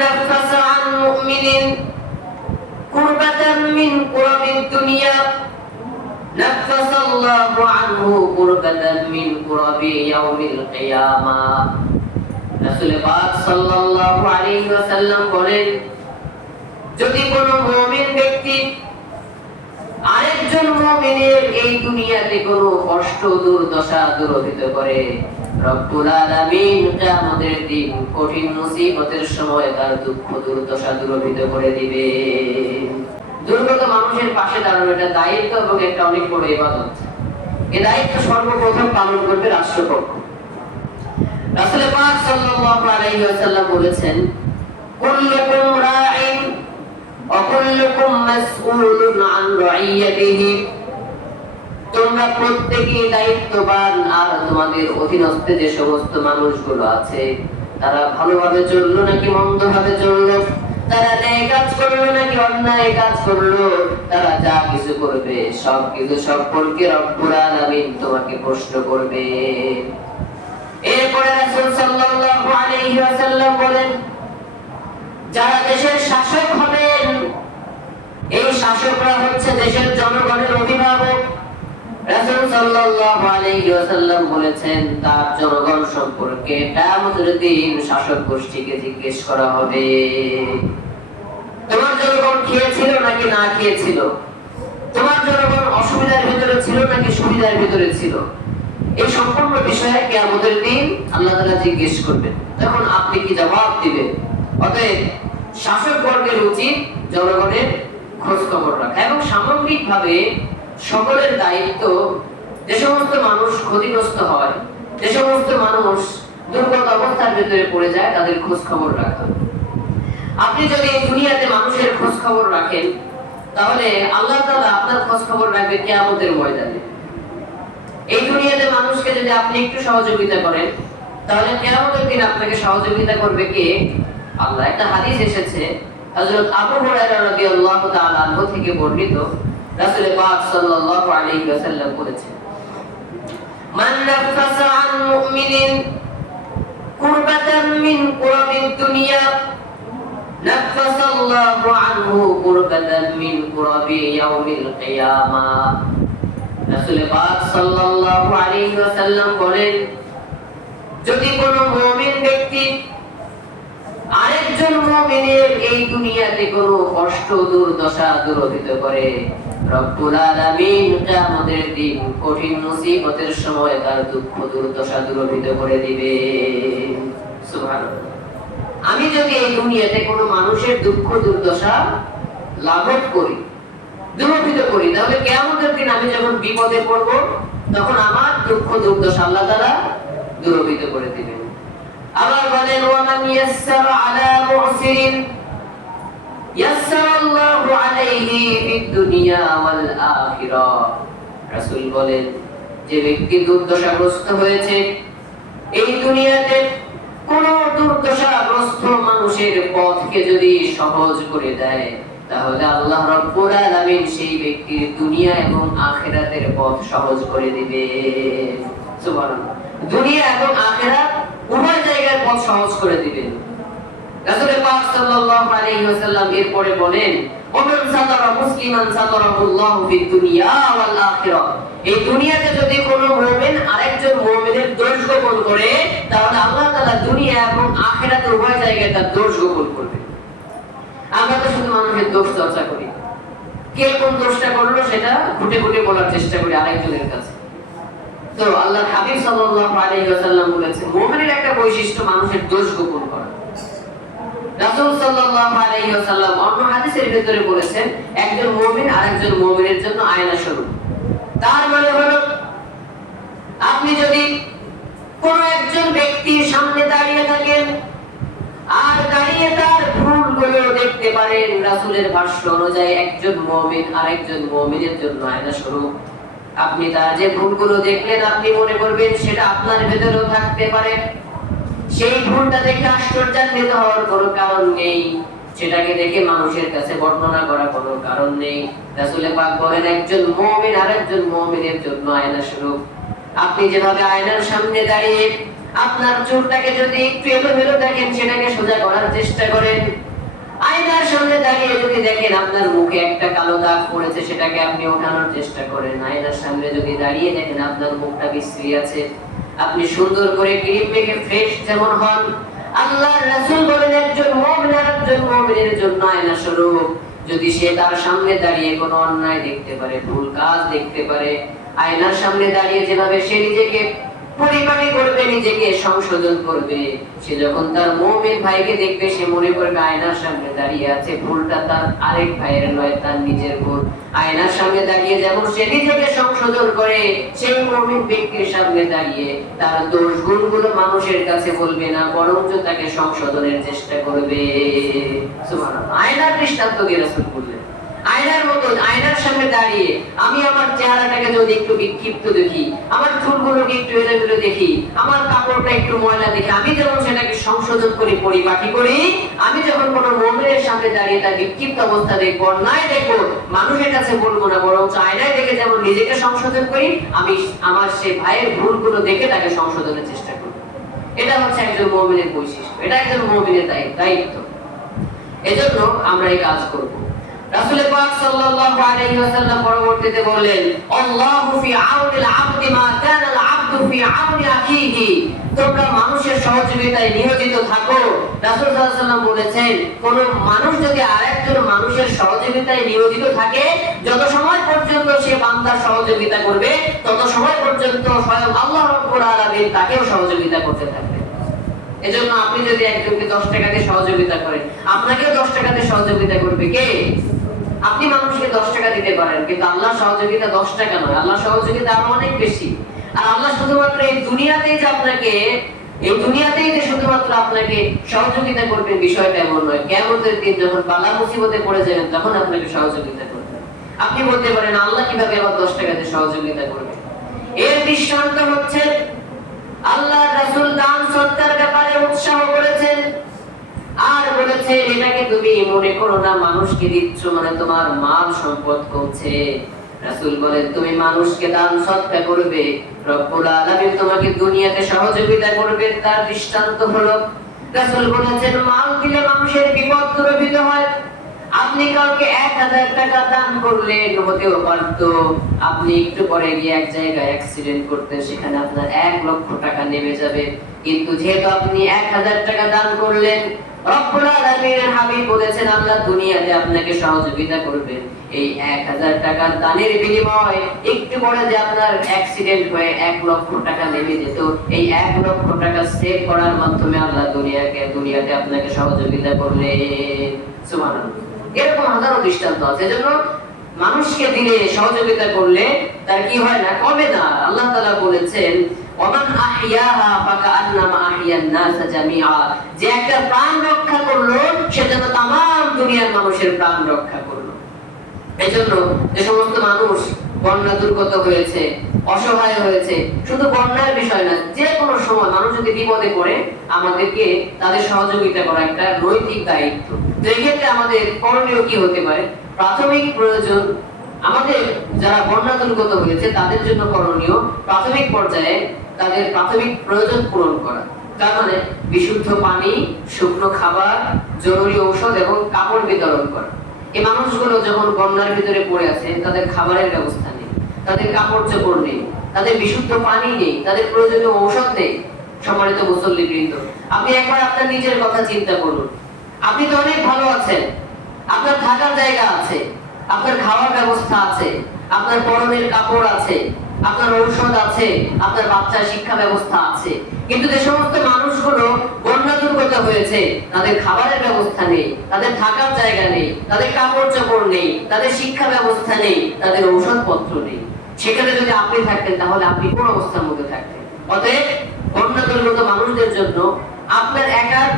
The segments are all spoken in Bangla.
নাফাসা আন মুমিনিন কুরবাতান মিন কুরাবিদ দুনিয়া নাফাসাল্লাহু আনহু কুরবাতান মিন কুরাবি ইয়াউমিল কিয়ামাহ। রাসূল পাক সাল্লাল্লাহু আলাইহি ওয়াসাল্লাম বলেন, যদি কোনো মুমিন ব্যক্তি আরেকজন মুমিনের এই দুনিয়াতে কোনো কষ্ট দুর্দশা দূরীভূত করে, রব্বুল আলামিন কিয়ামতের দিন কঠিন মুসিবতের সময় তার দুঃখ দুর্দশা দূরীভূত করে দিবে। দুর্গত মানুষের পাশে দাঁড়ানো এটা দায়িত্ব এবং একটা অনেক বড় ইবাদত। এই দায়িত্ব সর্বপ্রথম পালন করবে রাষ্ট্রপক্ষ। রাসূল পাক সাল্লাল্লাহু আলাইহি ওয়াসাল্লাম বলেছেন, কুল্লুকুম রাঈন ওয়া কুল্লুকুম মাসউলুন আন রাইয়াতিহি। তোমরা প্রত্যেকেই দায়িত্ববান, আর তোমাদের অধীনস্থে যে সমস্ত মানুষগুলো আছে তারা ভালোভাবে চললো নাকি মন্দভাবে চললো, তারা ন্যায় কাজ করলো নাকি অন্যায় কাজ করলো, তারা যা কিছু করবে সব কিছু সম্পর্কে রব্বুল আলামিন তোমাকে প্রশ্ন করবে। এরপরে রাসূল সাল্লাল্লাহু আলাইহি ওয়াসাল্লাম বলেন, যারা দেশের শাসক হবেন এই শাসকরা হচ্ছে দেশের জনগণের অভিভাবক। রাসূল সাল্লাল্লাহু আলাইহি ওয়াসাল্লাম বলেছেন, তার জনগণ সম্পর্কে কিয়ামতের দিন শাসক গোষ্ঠীকে জিজ্ঞেস করা হবে, তোমার জনগণ খেয়েছিল নাকি না খেয়েছিল, তোমার জনগণ অসুবিধার ভিতরে ছিল নাকি সুবিধার ভিতরে ছিল। এই সম্পূর্ণ বিষয়ে কিয়ামতের দিন আল্লাহ তাআলা জিজ্ঞেস করবেন, তখন আপনি কি জবাব দিবেন? অতএব শাসক বর্গের উচিত জনগণের খোঁজ খবর রাখা এবং সামগ্রিকভাবে সকলের দায়িত্ব যে সমস্ত মানুষ ক্ষতিগ্রস্ত হয়, যে সমস্ত মানুষ দুর্গত অবস্থার ভিতরে পড়ে যায় তাদের খোঁজ খবর রাখা। আপনি যদি এই দুনিয়াতে মানুষের খোঁজ খবর রাখেন তাহলে আল্লাহ তাআলা আপনার খোঁজ খবর রাখবে কিয়ামতের ময়দানে। এই দুনিয়াতে মানুষকে যদি আপনি একটু সহযোগিতা করেন তাহলে কিয়ামতের দিন আপনাকে সহযোগিতা করবে কে? আল্লাহ। একটা হাদিস এসেছে হযরত আবু হুরায়রা রাদিয়াল্লাহু তাআলা আনহু থেকে বর্ণিত, রাসূল পাক সাল্লাল্লাহু আলাইহি ওয়াসাল্লাম বলেছেন, মান নাফাসা আন মুমিনিন কুরবাতান মিন কুরাবিদ দুনিয়া নাফাসাল্লাহু আনহু কুরবাতান মিন কুরাবি ইয়াউমিল কিয়ামাহ। রাসূল পাক সাল্লাল্লাহু আলাইহি ওয়াসাল্লাম বলেন, যদি কোনো মুমিন ব্যক্তি আরেকজন মুমিনের এই দুনিয়াতে কোনো কষ্ট দুর্দশা দূরীভূত করে, রব্বুল আলামিন কিয়ামতের দিন কঠিন মুসিবতের সময় তার দুঃখ দুর্দশা দূরীভূত করে দিবে। সুবহানাল্লাহ। আমি যদি এই দুনিয়াতে কোনো মানুষের দুঃখ দুর্দশা লাঘব করি, দূরীভূত করি, তাহলে কিয়ামতের দিন আমি যখন বিপদে পড়ব তখন আমার দুঃখ দুর্দশা আল্লাহ তাআলা দূরীভূত করে দিবেন। আবার বলেন, ওয়া মান ইয়াসসারা আলা মু'সিরিন ইয়াসসারাল্লাহু আলাইহি ফিদ দুনিয়া ওয়াল আখিরাহ। রাসূল বলেন, যে ব্যক্তি দুর্দশাগ্রস্ত হয়েছে এই দুনিয়াতে কোন দুর্দশাগ্রস্ত মানুষের পথকে যদি সহজ করে দেয় তাহলে আল্লাহ রাব্বুল আলামিন সেই ব্যক্তির দুনিয়া এবং আখিরাতের পথ সহজ করে দিবে। সুবহানাল্লাহ। দুনিয়া এবং আখিরাত উভয় জায়গার পথ সহজ করে দিবেন। রাসূল পাক সাল্লাল্লাহু আলাইহি ওয়াসাল্লাম এরপরে বলেন, ওমান সাতারা মুসলিমান সাতারাহুল্লাহু ফিদ দুনিয়া ওয়াল আখিরাহ। এই দুনিয়াতে যদি কোনো মুমিন আরেকজন মুমিনের দোষ গোপন করে তাহলে আল্লাহ তাআলা দুনিয়া এবং আখিরাতের উভয় জায়গায় তার দোষ গোপন করবে। আমরা তো শুধু মানুষের দোষ চর্চা করি, কে কোন দোষটা করলো সেটা ঘুটে ঘুটে বলার চেষ্টা করি আরেকজনের কাছে। তো আল্লাহর হাবিব সাল্লাল্লাহু আলাইহি ওয়াসাল্লাম বলেছেন, মুমিনের একটা বৈশিষ্ট্য মানুষের দোষ গোপন করা। রাসূল সাল্লাল্লাহু আলাইহি ওয়াসাল্লাম অন্য হাদিসের ভিতরে বলেছেন, একজন মুমিন আরেকজন মুমিনের জন্য আয়না স্বরূপ। তার মানে হলো, আপনি যদি কোন একজন ব্যক্তির সামনে দাঁড়িয়ে থাকেন আর দাঁড়িয়ে তার ভুলগুলো দেখতে পারেন, রাসূলের ভাষ্য অনুযায়ী একজন মুমিন আরেকজন মুমিনের জন্য আয়না স্বরূপ। আপনি তার যে ভুলগুলো দেখলেন আপনি মনে করবেন সেটা আপনার ভেতরেও থাকতে পারে, সেই ভুলটা দেখে আশ্চর্যান্বিত হওয়ার কোনো কারণ নেই, সেটাকে দেখে মানুষের কাছে বর্ণনা করা কোনো কারণ নেই। রাসূল পাক বলেন, একজন মুমিন আরেকজন মুমিনের জন্য আয়না স্বরূপ। আপনি যেভাবে আয়নার সামনে দাঁড়িয়ে আপনার চুলটাকে যদি একটু এলোমেলো দেখেন সেটাকে সোজা করার চেষ্টা করেন। আয়নার সামনে দাঁড়িয়ে যদি দেখেন আপনার মুখে একটা কালো দাগ পড়েছে সেটাকে আপনি ওঠানোর চেষ্টা করেন। আয়নার সামনে যদি দাঁড়িয়ে দেখেন আপনার মুখটা বিশ্রী আছে, আপনি সুন্দর করে ক্রিম মেখে ফ্রেশ যেমন হন, আল্লাহর রাসূল বলেন একজন মুমিন আর একজন মুমিনের জন্য আয়না স্বরূপ। যদি সে তার সামনে দাঁড়িয়ে কোনো অন্যায় দেখতে পারে, ভুল কাজ দেখতে পারে, আয়নার সামনে দাঁড়িয়ে যেভাবে সে নিজেকে পরিপাটি করবে, নিজেকে সংশোধন করবে, সে যখন তার মুমিন ভাইকে দেখবে সে মনে করবে আয়নার সামনে দাঁড়িয়ে আছে, ভুলটা তার আরেক ভাইয়ের নয়, তার নিজের ভুল। আয়নার সামনে দাঁড়িয়ে যেমন সে নিজেকে সংশোধন করে, সেই মুমিন ব্যক্তির সামনে দাঁড়িয়ে তার দোষ গুণগুলো মানুষের কাছে বলবে না, বরঞ্চ তাকে সংশোধনের চেষ্টা করবে। সুবহানাল্লাহ। আয়নার দৃষ্টান্ত দিয়ে রাসূল বললেন, আয়নার মতো আয়নার সামনে দাঁড়িয়ে আমি আমার চেহারাটাকে যদি একটু বিক্ষিপ্ত দেখি, আমার চুলগুলোকে একটু এলোমেলো দেখি, আমার কাপড়টা একটু ময়লা দেখি, আমি যেমন সেটাকে সংশোধন করি, পরিপাটি করি, আমি যখন কোনো মুমিনের সামনে দাঁড়িয়ে তার বিক্ষিপ্ত অবস্থা দেখবো, অন্যায় দেখবো, মানুষের কাছে বলবো না, বরঞ্চ আয়নায় দেখে যেমন নিজেকে সংশোধন করি, আমি আমার সে ভাইয়ের ভুলগুলো দেখে তাকে সংশোধনের চেষ্টা করি। এটা হচ্ছে একজন মুমিনের বৈশিষ্ট্য, এটা একজন মুমিনের দায়িত্ব। এজন্য আমরা এই কাজ করব। রাসূল পাক সাল্লাল্লাহু আলাইহি ওয়াসাল্লাম পরবর্তীতে বললেন, আল্লাহু ফি আউনিল আবদি মা কানা আল আবদু ফি আউনি আখিহি। তোমরা মানুষের সহযোগিতায় নিয়োজিত থাকো। রাসূল সাল্লাল্লাহু আলাইহি ওয়াসাল্লাম বলেছেন, কোন মানুষ যদি আরেকজন মানুষের সহযোগিতায় নিয়োজিত থাকে, যত সময় পর্যন্ত সে বান্দার সহযোগিতা করবে, তত সময় পর্যন্ত স্বয়ং আল্লাহ রাব্বুল আলামিন তাকেও সহযোগিতা করতে থাকবে। এজন্য আপনি যদি একজনকে 10 টাকা দিয়ে সহযোগিতা করেন, আপনাকেও 10 টাকা দিয়ে সহযোগিতা করবে কে? আপনি মানুষকে 10 টাকা দিতে পারেন, কিন্তু আল্লাহর সহযোগিতা 10 টাকা নয়, আল্লাহর সহযোগিতা আরো অনেক বেশি। আর আল্লাহ শুধুমাত্র এই দুনিয়াতেই যে শুধুমাত্র আপনাকে সহযোগিতা করবেন বিষয়টা এমন নয়। কিয়ামতের দিন যখন বালা মুসিবতে পড়ে যাবেন তখন আপনাকে সহযোগিতা করবেন। আপনি বলতে পারেন আল্লাহ কিভাবে আমার 10 টাকা দিয়ে সহযোগিতা করবে? এর দৃষ্টান্ত হচ্ছে আল্লাহর রাসূল দান সদকার ব্যাপারে উৎসাহ করেছেন আর বলেছেন, এটাকে তুমি মনে করো না মানুষকে দিচ্ছ মানে তোমার মাল সম্পদ কমছে। রাসূল বলেন, তুমি মানুষকে দান সদকা করবে, রব্বুল আলামিন তোমাকে দুনিয়াতে সহযোগিতা করবেন। তার দৃষ্টান্ত হলো, রাসূল বলেছেন, মাল দিলে মানুষের বিপদ দূরীভূত হয়। আপনি কাউকে 1000 টাকা দান করলেন, হতেও পারত আপনি একটু পরে গিয়ে এক জায়গায় অ্যাক্সিডেন্ট করতে, সেখানে আপনার 1 লক্ষ টাকা নেমে যাবে। কিন্তু যেহেতু আপনি 1000 টাকা দান করলেন, রব্বুল আলামিনের হাবিব বলেছেন আল্লাহ দুনিয়াতে আপনাকে সহযোগিতা করবেন। এই 1000 টাকার দানের বিনিময়ে একটু পরে যে আপনার অ্যাক্সিডেন্ট হয়ে 1 লক্ষ টাকা নেমে যেত, এই 1 লক্ষ টাকা সেভ করার মাধ্যমে আল্লাহ দুনিয়াতে আপনাকে সহযোগিতা করলেন। সুবহানাল্লাহ। এরকম হাজারো দৃষ্টান্ত আছে। এজন্য মানুষকে দিলে, সহযোগিতা করলে তার কি হয় না, কমে না। আল্লাহ তাআলা বলেছেন, ওমান আহইয়াহা ফাকান্নামা আহইয়ান নাস জামিআ। যে একটা প্রাণ রক্ষা করলো সে যেন तमाम দুনিয়ার মানুষের প্রাণ রক্ষা করলো। এজন্য যে সমস্ত মানুষ বন্যা দুর্গত হয়েছে, অসহায় হয়েছে, শুধু বন্যার বিষয় না, যে কোনো সময় মানুষ যদি বিপদে পড়ে, আমাদেরকে তাদের সহযোগিতা করা একটা নৈতিক দায়িত্ব। তো এই ক্ষেত্রে আমাদের করণীয় কি হতে পারে? প্রাথমিক প্রয়োজন, আমাদের যারা বন্যা দুর্গত হয়েছে তাদের জন্য করণীয় প্রাথমিক পর্যায়ে তাদের প্রাথমিক প্রয়োজন পূরণ করা। তার মানে বিশুদ্ধ পানি, শুকনো খাবার, জরুরি ঔষধ এবং কাপড় বিতরণ করা। এই মানুষগুলো যখন বন্যার ভিতরে পড়ে আছে, তাদের খাবারের ব্যবস্থা নেই, তাদের কাপড় চোপড় নেই, তাদের বিশুদ্ধ পানি নেই, তাদের প্রয়োজনীয় ঔষধ নেই। সম্মানিত মুসল্লিবৃন্দ, আপনি একবার আপনার নিজের কথা চিন্তা করুন। আপনি তো অনেক ভালো আছেন, আপনার থাকার জায়গা আছে, আপনার খাওয়ার ব্যবস্থা আছে, আপনার পরনের কাপড় আছে, আপনার ঔষধ আছে, আপনার বাচ্চার শিক্ষা ব্যবস্থা আছে। কিন্তু যে সমস্ত মানুষগুলো বন্যা দুর্গত হয়েছে, তাদের খাবারের ব্যবস্থা নেই, তাদের থাকার জায়গা নেই, তাদের কাপড় চোপড় নেই, তাদের শিক্ষা ব্যবস্থা নেই, তাদের ঔষধপত্র নেই। সেখানে যদি আপনি থাকতেন তাহলে আপনি কোন অবস্থার মধ্যে থাকতেন? অতএব বন্যা দুর্গত মানুষদের জন্য আপনার একার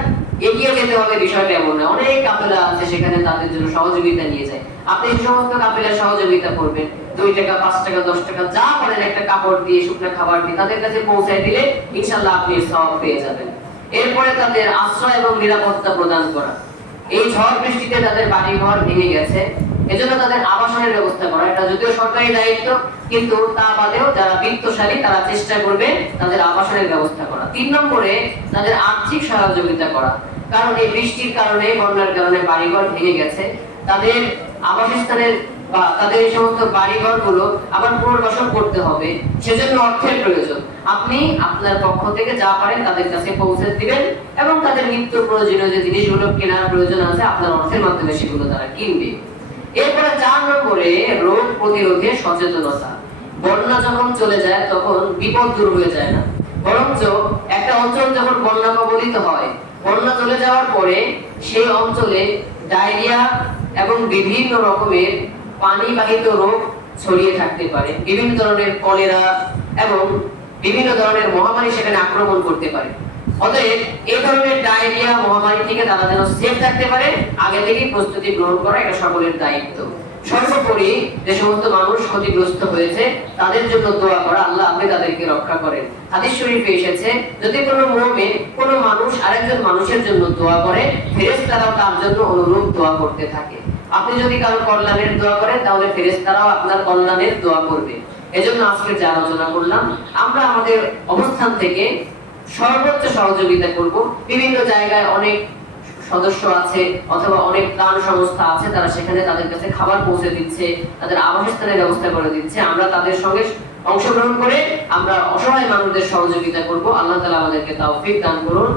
এগিয়ে যেতে হবে বিষয়টা এমন না। অনেক কাফেলা আছে সেখানে তাদের জন্য সহযোগিতা নিয়ে যায়। আপনি এই সমস্ত কাফেলার সহযোগিতা করবেন, 2 টাকা, 5 টাকা, 10 টাকা যা পারেন একটা কাপড় দিয়ে, শুকনো খাবার দিয়ে তাদের কাছে পৌঁছায় দিলে ইনশাআল্লাহ আপনি সওয়াব পেয়ে যাবেন। এরপরে তাদের আশ্রয় এবং নিরাপত্তা প্রদান করা। এই ঝড় বৃষ্টিতে তাদের বাড়ি ঘর ভেঙে গেছে, এজন্য তাদের আবাসনের ব্যবস্থা করা, এটা যদিও সরকারি দায়িত্ব, কিন্তু তা বাদেও যারা বিত্তশালী তারা চেষ্টা করবে তাদের আবাসনের ব্যবস্থা করা। 3 নম্বরে তাদের আর্থিক সহযোগিতা করা, কারণ এই বৃষ্টির কারণে, বন্যার কারণে বাড়িঘর ভেঙে গেছে, তাদের আবাসস্থানের বা তাদের এই সমস্ত বাড়িঘর গুলো আবার পুনর্বাসন করতে হবে, সেজন্য অর্থের প্রয়োজন। আপনি আপনার পক্ষ থেকে যা পারেন তাদের কাছে পৌঁছে দিবেন এবং তাদের নিত্য প্রয়োজনীয় যে জিনিসগুলো কেনার প্রয়োজন আছে আপনার অর্থের মাধ্যমে সেগুলো তারা কিনবে। এরপরে 4 নম্বরে রোগ প্রতিরোধে সচেতনতা। বন্যা যখন চলে যায় তখন বিপদ দূর হয়ে যায় না, বরঞ্চ একটা অঞ্চল যখন বন্যা কবলিত হয়, বন্যা চলে যাওয়ার পরে সেই অঞ্চলে ডায়রিয়া এবং বিভিন্ন রকমের পানিবাহিত রোগ ছড়িয়ে থাকতে পারে, বিভিন্ন ধরনের কলেরা এবং বিভিন্ন ধরনের মহামারী সেখানে আক্রমণ করতে পারে। অতএব এই ধরনের ডায়রিয়া মহামারী থেকে তারা যেন সেফ থাকতে পারে, আগে থেকেই প্রস্তুতি গ্রহণ করা এটা সকলের দায়িত্ব। সর্বোপরি যে সমস্ত মানুষ ক্ষতিগ্রস্ত হয়েছে তাদের জন্য দোয়া করা, আল্লাহ আপনি তাদেরকে রক্ষা করেন। হাদিস শরীফে এসেছে, যদি কোনো মুমিন কোনো মানুষ আরেকজন মানুষের জন্য দোয়া করে, ফেরেশতারাও তার জন্য অনুরূপ দোয়া করতে থাকে। আপনি যদি কারো কল্যাণের দোয়া করেন তাহলে ফেরেশতারাও আপনার কল্যাণের দোয়া করবে। এজন্য আজকে যে আলোচনা করলাম, আমরা আমাদের অবস্থান থেকে সর্বোচ্চ সহযোগিতা করব। বিভিন্ন জায়গায় অনেক সদস্য আছে অথবা অনেক ত্রাণ সংস্থা আছে, তারা সেখানে তাদের কাছে খাবার পৌঁছে দিচ্ছে, তাদের আবাসস্থানের ব্যবস্থা করে দিচ্ছে। আমরা তাদের সঙ্গে অংশগ্রহণ করে আমরা অসহায় মানুষদের সহযোগিতা করব। আল্লাহ তাআলা আমাদেরকে তৌফিক দান করুন।